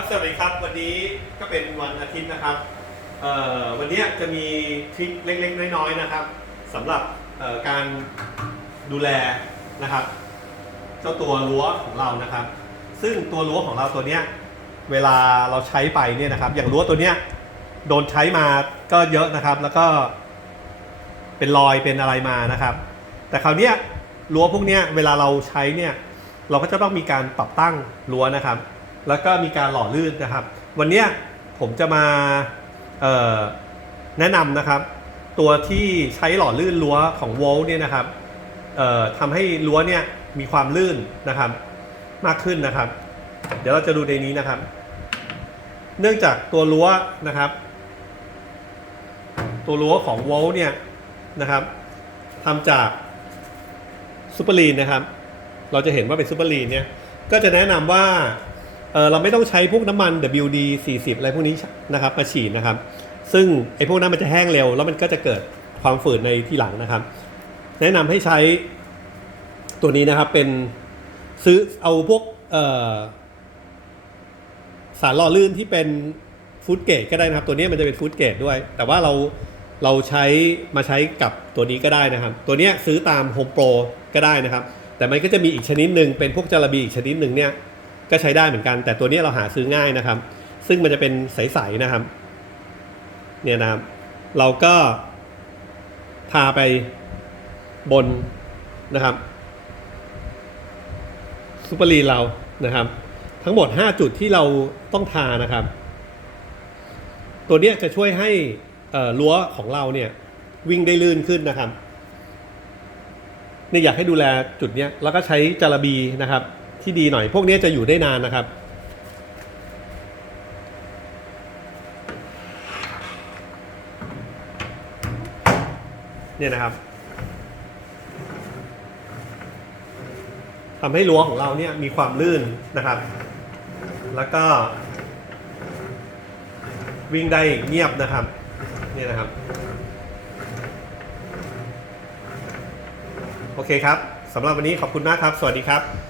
ครับสวัสดีครับวันนี้ก็เป็นวันอาทิตย์นะครับเอ่อวันนี้จะมีทริคเล็กๆ น้อยๆนะครับสำหรับเอ่อการดูแลนะครับ เจ้าตัวรั้วของเรานะครับ ซึ่งตัวรั้วของเราตัวเนี้ยเวลาเราใช้ไปเนี่ยนะครับ อย่างรั้วตัวเนี้ยโดนใช้มาก็เยอะนะครับ แล้วก็เป็นรอยเป็นอะไรมานะครับ แต่คราวเนี้ยรั้วพวกเนี้ยเวลาเราใช้เนี่ยเราก็จะต้องมีการปรับตั้งรั้วนะครับ แล้วก็มีการหล่อลื่นนะครับ วันนี้ผมจะมาแนะนำนะครับ ตัวที่ใช้หล่อลื่นรั้วของโวลต์เนี่ยนะครับทำให้รั้วเนี่ยมีความลื่นนะครับ มากขึ้นนะครับ เดี๋ยวเราจะดูในนี้นะครับ เนื่องจากตัวรั้วนะครับ ตัวรั้วของโวลต์เนี่ยนะครับทำจากซูเปอร์ลีนนะครับ เราจะเห็นว่าเป็นซูเปอร์ลีนเนี่ย ก็จะแนะนำว่า เเราไม่ต้องใช้พวกน้ำมัน WD 40 อะไรพวกนี้นะครับมาฉีดนะครับ ซึ่งไอ้พวกนั้นมันจะแห้งเร็ว แล้วมันก็จะเกิดความฝืดในที่หลังนะครับ แนะนำให้ใช้ตัวนี้นะครับเป็นซื้อเอาพวกสารหล่อลื่นที่เป็นฟูดเกรดก็ได้นะครับ ตัวนี้มันจะเป็นฟูดเกรดด้วย แต่ว่าเราเราใช้มาใช้กับตัวนี้ก็ได้นะครับ ตัวนี้ซื้อตาม Home Pro ก็ได้นะครับ แต่มันก็จะมีอีกชนิดหนึ่งเป็นพวกจาระบีอีกชนิดหนึ่งเนี่ย ก็ใช้ได้เหมือนกัน แต่ตัวนี้เราหาซื้อง่ายนะครับ ซึ่งมันจะเป็นใสๆนะครับ เนี่ยนะครับ เราก็ทาไปบนนะครับซูเปอร์ลีนเรานะครับ ทั้งหมด 5 จุดที่เราต้องทานะครับ ตัวนี้จะช่วยให้เอ่อรั้วของเราเนี่ยวิ่งได้ลื่นขึ้นนะครับเนี่ยอยากให้ดูแลจุดนี้แล้วก็ใช้จารบีนะครับ ที่ดีหน่อย พวกนี้จะอยู่ได้นานนะครับ เนี่ยนะครับทำให้รั้วของเราเนี่ยมีความลื่นนะครับ แล้วก็ วิ่งได้เงียบนะครับเนี่ยนะครับ โอเคครับสำหรับวันนี้ขอบคุณมากครับ สวัสดีครับ